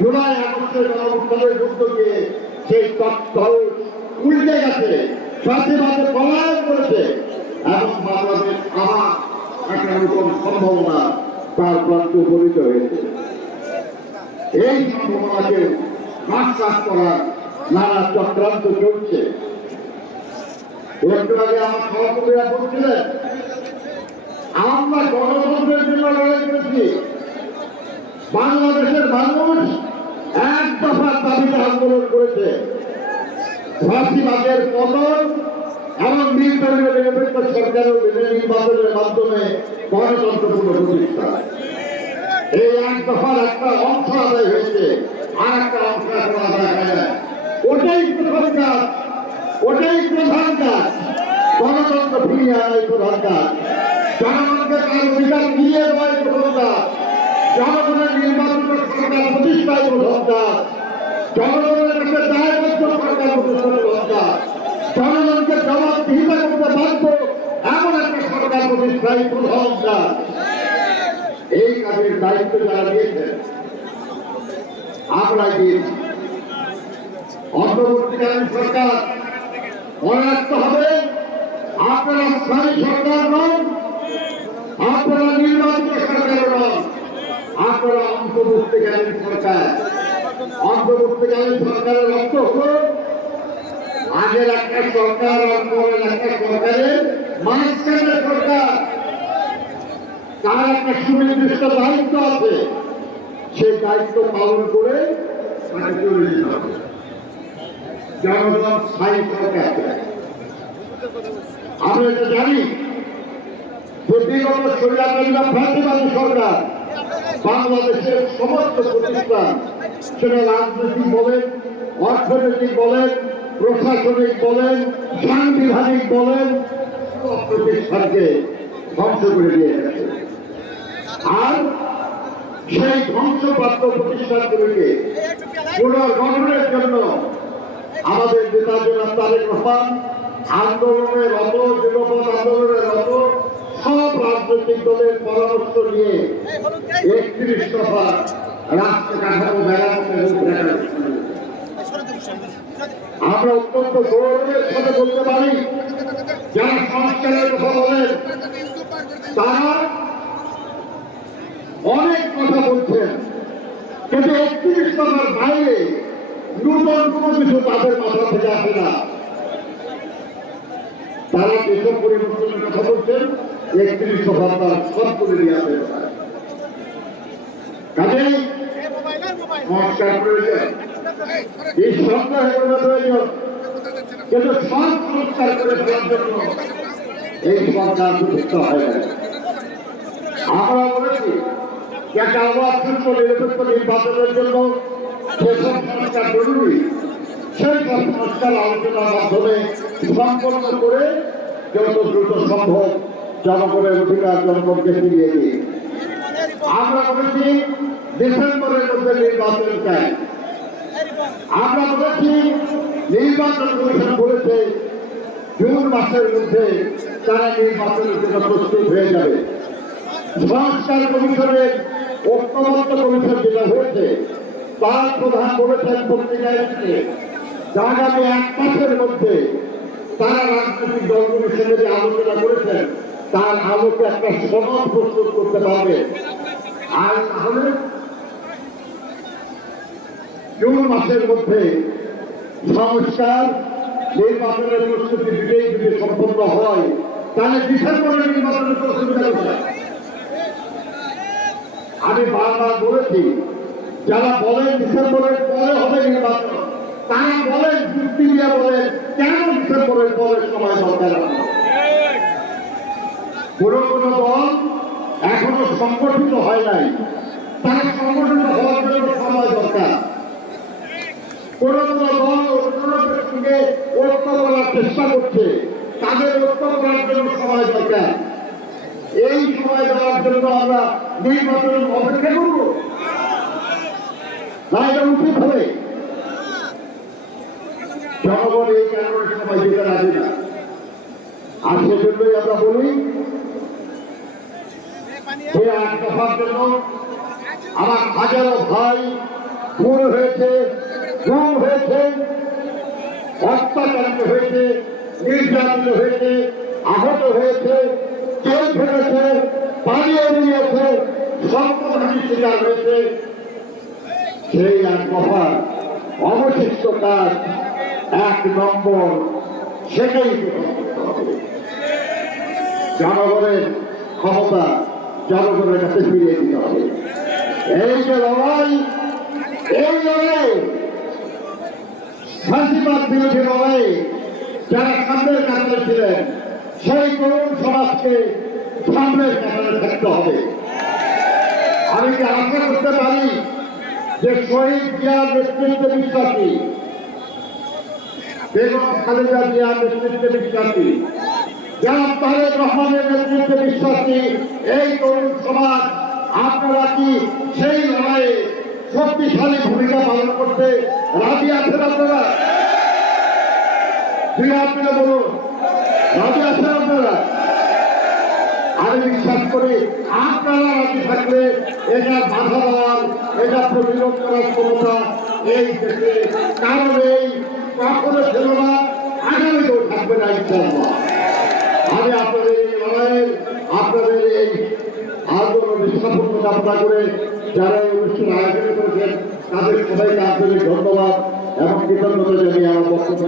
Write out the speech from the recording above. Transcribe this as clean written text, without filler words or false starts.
জুলাই আগস্টের গণঅভ্যুত্থানের যুদ্ধকে সেই তৎপর উল্টে গেছে, ফাঁসিবাদে পলায়ন করেছে এবং বাংলাদেশ আমার একটা নতুন সম্ভাবনা তার প্রান্ত উপনীত হয়েছে। এই সম্ভাবনাকে মাস্টার করার নানা চক্রান্ত চলছে। একটু আগে আমার সভাপতিরা বলছিলেন আমরা গণতন্ত্রের জন্য লড়াই করেছি। বাংলাদেশের মানুষ এক দফার দাবিতে আন্দোলন করেছে, ফাঁসিবাদের পতন এবং নিরপেক্ষ সরকারের নির্বাচনের মাধ্যমে গণতন্ত্র পুনঃপ্রতিষ্ঠা। এই এক দফার একটা অংশ আদায় হয়েছে, আর একটা অংশ এখন আদায় হয় না। ওটাই প্রধান কাজ, ওটাই প্রধান কাজ। গণতন্ত্র ফিরিয়ে আনাই প্রধান কাজ। জনগণকে তার অধিকার দিয়ে দেওয়াই প্রধান কাজ। জনগণের নির্বাচিত সরকার প্রতিষ্ঠায় প্রধান কাজ। জনগণের কাছে দায়বদ্ধ সরকার প্রতিষ্ঠা প্রধান কাজ। জনগণকে জবাবদিহিতা করতে বাধ্য এমন একটা সরকার প্রতিষ্ঠায় প্রধান কাজ। এই কাজের দায়িত্ব যারা দিয়েছেন আমরাই দিয়েছি। অন্তর্বর্তীকালীন সরকার মনে রাখতে হবে, আপনারা স্থায়ী সরকার নন, আপনারা নির্বাচিত সরকার নন, আপনারা অন্তর্বর্তীকালীন সরকার। অন্তর্বর্তীকালীন সরকারের অর্থ হল আগের একটা সরকার আর পরের একটা সরকারের মাঝখানের সরকার। তার একটা সুনির্দিষ্ট দায়িত্ব আছে, সেই দায়িত্ব পালন করে তাকে চলে যেতে হবে। জনগণ স্থায়ী সরকার। আমরা এটা জানি যে বিগত স্বৈরাচারী ফ্যাসিবাদী সরকার বাংলাদেশের সমস্ত প্রতিষ্ঠান, সেটা রাজনৈতিক বলেন, অর্থনৈতিক বলেন, প্রশাসনিক বলেন, সাংবিধানিক বলেন, সব প্রতিষ্ঠানকে ধ্বংস করে দিয়ে গেছে। আর সেই ধ্বংসপ্রাপ্ত প্রতিষ্ঠানগুলিকে পুনর্গঠনের জন্য আমাদের নেতা জনাব তারেক রহমান আন্দোলনে রত, যুবপথ আন্দোলনে রত সব রাজনৈতিক দলের পরামর্শ নিয়ে 31 দফা রাষ্ট্র কাঠামো মেরামতের রূপরেখা। আমরা অত্যন্ত গৌরবের সাথে বলতে পারি, যারা সংস্কারের কথা বলেন তারা অনেক কথা বলছেন, কিন্তু 31 দফার বাইরে নূতন কোন কিছু তাদের মাথা থেকে আসে না। তারা যেসব পরিবর্তনের কথা বলছেন 31 দফা তার সব করে দিয়ে আসে। কাজেই সংস্কার প্রয়োজন, এই সরকার প্রয়োজন, কিন্তু সব সংস্কার করে দেওয়ার জন্য এই সরকার প্রতিষ্ঠা হয় না। আমরা বলেছি যে একটা আবার সুস্থ নিরপেক্ষ নির্বাচনের জন্য যেসব সংস্কার জরুরি, সেই সব সংস্কার আলোচনার মাধ্যমে সম্পন্ন করে যত দ্রুত সম্ভব জনগণের অধিকার জনগণকে ফিরিয়ে দিই। আমরা বলেছি ডিসেম্বরের মধ্যে নির্বাচন চাই। আমরা বলেছি নির্বাচন কমিশন বলেছে জুন মাসের মধ্যে তারা নির্বাচনের জন্য প্রস্তুত হয়ে যাবে। সংস্কার কমিশনের ঐক্যবদ্ধ কমিশন যেটা হয়েছে তার প্রধান বলেছেন পত্রিকায় আগামী 1 মাসের মধ্যে তারা রাজনৈতিক দলগুলির সঙ্গে যে আলোচনা করেছেন তার আলোকে একটা সনদ প্রস্তুত করতে পারবে। আর তাহলে জুন মাসের মধ্যে সংস্কার নির্বাচনের প্রস্তুতি দিলেই যদি সম্পন্ন হয় তাহলে ডিসেম্বরের নির্বাচনের প্রস্তুতি হবে। আমি বারবার বলেছি, যারা বলেন ডিসেম্বরের পরে হবে নির্বাচন, তারা বলেন যুক্তি দিয়ে বলেন কেন ডিসেম্বরের পরে সময় দরকার। কোন কোন দল এখনো সংগঠিত হয় নাই, তারা সংগঠিত হওয়ার জন্য সময় দরকার। কোন কোন দল অন্যদের সঙ্গে ঐক্য করার চেষ্টা করছে, তাদের ঐক্য করার জন্য সময় দরকার। এই সময় দেওয়ার জন্য আমরা নির্বাচন অপেক্ষা করব না, এটা উচিত হবে। জনগণ এই কারণে সময় দিতে রাজি না। আর সেজন্যই আমরা বলি যে 8 দফার জন্য আমার হাজারো ভাই খুন হয়েছে, গুম হয়েছে, অত্যাচারিত হয়েছে, নির্যাতিত হয়েছে, আহত হয়েছে, জেল খেটেছে, পালিয়ে নিয়েছে, সম্পত্তির শিকার হয়েছে। সেই এক দফার অবশিষ্ট কাজ 1 নম্বর, সেটাই জনগণের ক্ষমতা জনগণের কাছে ফিরিয়ে দিতে হবে। এই যে লড়াই, এই লড়াই ফাঁসিবাদ বিরোধী লড়াই, যারা সামনের কাতারে ছিলেন সেই তরুণ সমাজকে সামনের কাতারে থাকতে হবে। আমি কি আশা করতে পারি যে শহীদ জিয়ার নেতৃত্বে বিশ্বাসী, বেগম খালেদা জিয়ার নেতৃত্বে বিশ্বাসী, জনাব তারেক রহমানের নেতৃত্বে বিশ্বাসী এই তরুণ সমাজ, আপনারা কি সেই লড়াইয়ে শক্তিশালী ভূমিকা পালন করতে রাজি আছেন? আপনারা দুই হাত মিলে বলুন, রাজি আছেন আপনারা? আমি বিশ্বাস করি আপনারা রাজি থাকলে এটা বাধা দেওয়ার, এটা প্রতিরোধ করার ক্ষমতা এই দেশে কারণেই কখনো ছিল না, আগামীতেও থাকবে না ইনশাআল্লাহ। আমি আপনাদের এই লড়াইয়ের, আপনাদের এই আন্দোলনের সাফল্য কামনা করে যারা এই অনুষ্ঠান আয়োজন করেছেন তাদের সবাইকে আন্তরিক ধন্যবাদ এবং কৃতজ্ঞতা জানিয়ে আমার বক্তব্য